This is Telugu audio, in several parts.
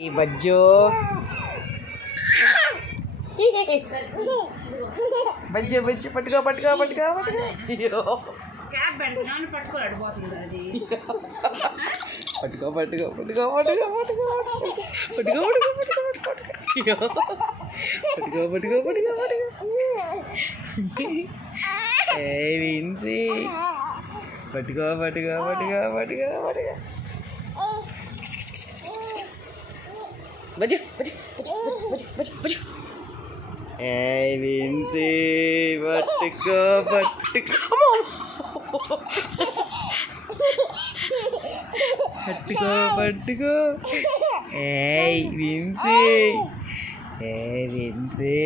ఈ బజ్జో బజ్జో బజ్జో పట్టుకో పట్టుకో పట్టుకో పట్టుకో క్యాబ్ పెట్టుకున్నాను పట్టుకోలేడు పోతుంది అది పట్టుకో పట్టుకో పట్టుకో పట్టుకో పట్టుకో పట్టుకో పట్టుకో పట్టుకో పట్టుకో ఏ విన్సీ పట్టుకో పట్టుకో పట్టుకో పట్టుకో పట్టుకో బజ్జో బజ్జో బజ్జో బజ్జో బజ్జో బజ్జో ఏ విన్సీ పట్టుకో పట్టుకో పట్టుకో పట్టుకో ఏయ్ విన్సీ ఏ విన్సీ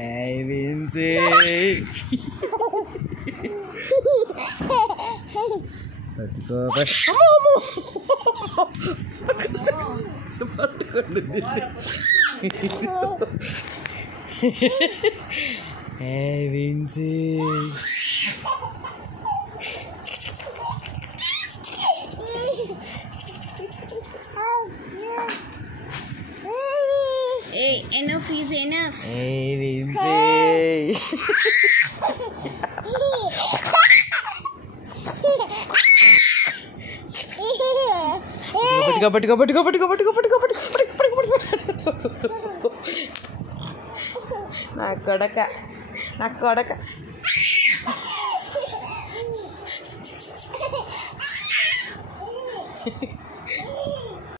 ఏయ్ విన్సీ పట్టుకో పట్టుకోండి ఏ Vincy Hey, enough is enough. Hey, Vincy. పట్టుకో పట్టుకో పట్టుకో పట్టుకో పట్టుకో పట్టుకో నా కొడక